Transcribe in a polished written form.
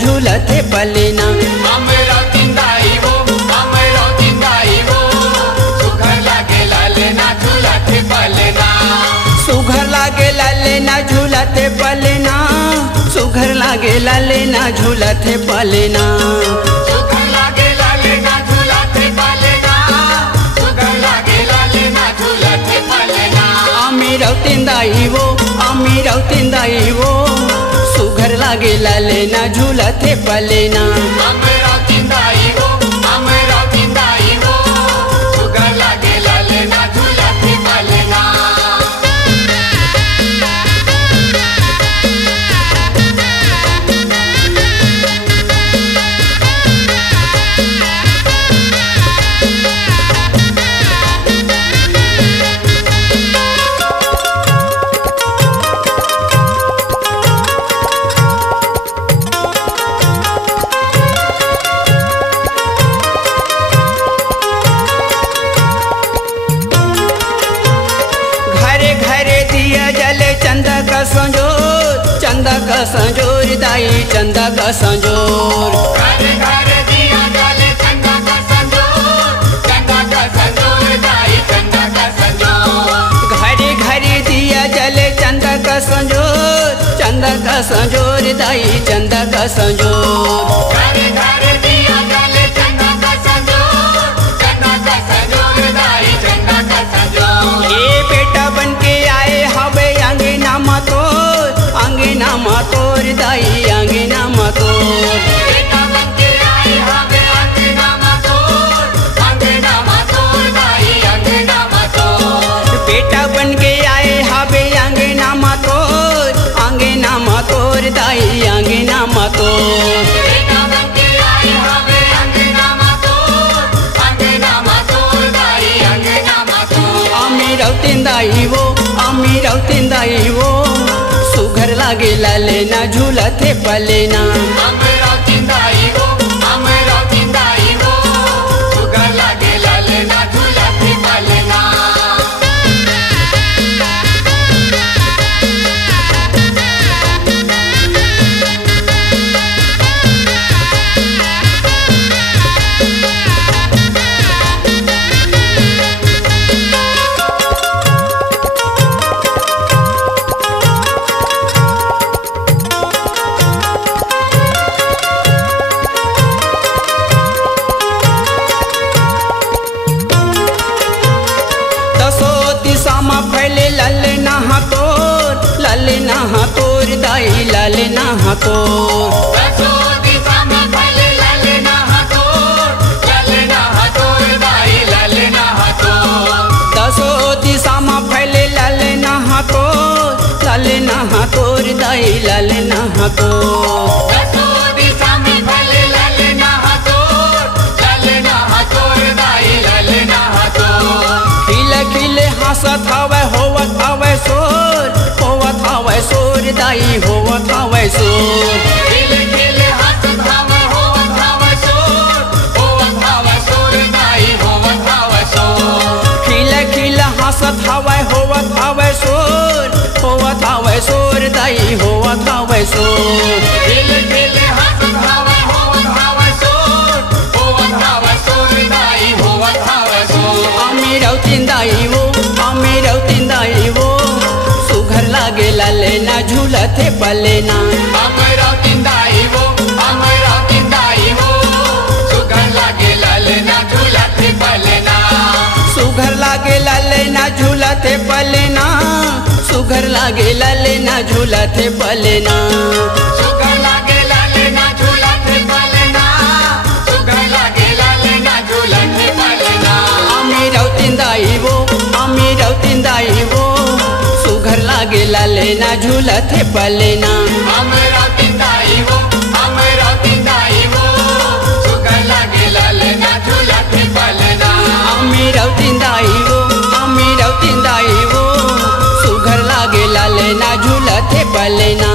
झूलते पलेना। हमरा तिंदाई वो सुघर लागे लालेना झूलते पलेना। सुघर लागे लालेना झूलते पलेना। सुघर लागे लालेना झूलते पलेना। सुघर लागे लालेना झूलते पलेना। सुघर लागे लालेना झूलते पलेना। आमी रौतिंदाई वो सुघर लागे लालेना झूलते पलेना। हमरा तिंदाई वो सुघर लागे लालेना झूलते पलेना। चंदा का संजोर दाई चंदा का संजोर। घरे घरे दिया जले चंदा का संजोर। चंदा का संजोर दाई चंदा का संजोर। घरे घरे दिया जले चंदा का संजोर। चंदा का संजोर दाई चंदा का संजोर। घरे घरे दिया जले चंदा का संजोर। चंदा का संजोर दाई चंदा का संजोर। ये बेटा बन के आए हवे अंगना मातोर। अंगना मातोर दाई अंगना मातोर। बेटा बन के आए हवे अंगना मातोर। अंगना मातोर दाई अंगना मातोर। बेटा बन के आए हवे अंगना मातोर। अंगना मातोर दाई अंगना मातोर। बेटा बन के आए हवे अंगना मातोर। अंगना मातोर दाई अंगना मातोर। आमी रौतिंदाई वो सुघर लागे लालेना झूलते पलेना। हमरा तिंदाई वो सुघर लागे लालेना झूलते पलेना। ललना हाथोर दाई ललना हाथोर। दसो दिशा में फैले ललना हाथोर। ललना हाथोर दाई ललना हाथोर। दसो दिशा में फैले ललना हाथोर। ललना हाथोर दाई ललना हाथोर। दसो दिशा में फैले ललना हाथोर। ललना हाथोर दाई ललना हाथोर। खिले खिले हंसत हवे होवत हवे सोर। होवत हवे सोर दाई होवत हवे सोर। खिले खिले हंसत हवे होवत हवे सोर। होवत हवे सोर दाई होवत हवे सोर। खिले खिले हंसत हवे होवत हवे सोर। होवत हवे सोर दाई होवत हवे सोर। खिले खिले हंसत हवे होवत हवे सोर। होवत हवे सोर दाई होवत हवे सोर। आमी रौतिंदाई वो सुघर लागे लालेना झूलते पलेना। हमरा तिंदाई वो सुघर लागे लालेना झूलते पलेना। सुघर लागे लालेना झूलते पलेना। सुघर लागे लालेना झूलते पलेना। सुघर लागे लालेना झूलते पलेना। सुघर लागे लालेना झूलते पलेना। आमी रौतिंदाई वो सुघर लागे लालेना झूलते पलेना। हमरा तिंदाई वो सुघर लागे लालेना झूलते पलेना। आमी रौतिंदाई वो सुघर लागे लालेना झूलते पलेना।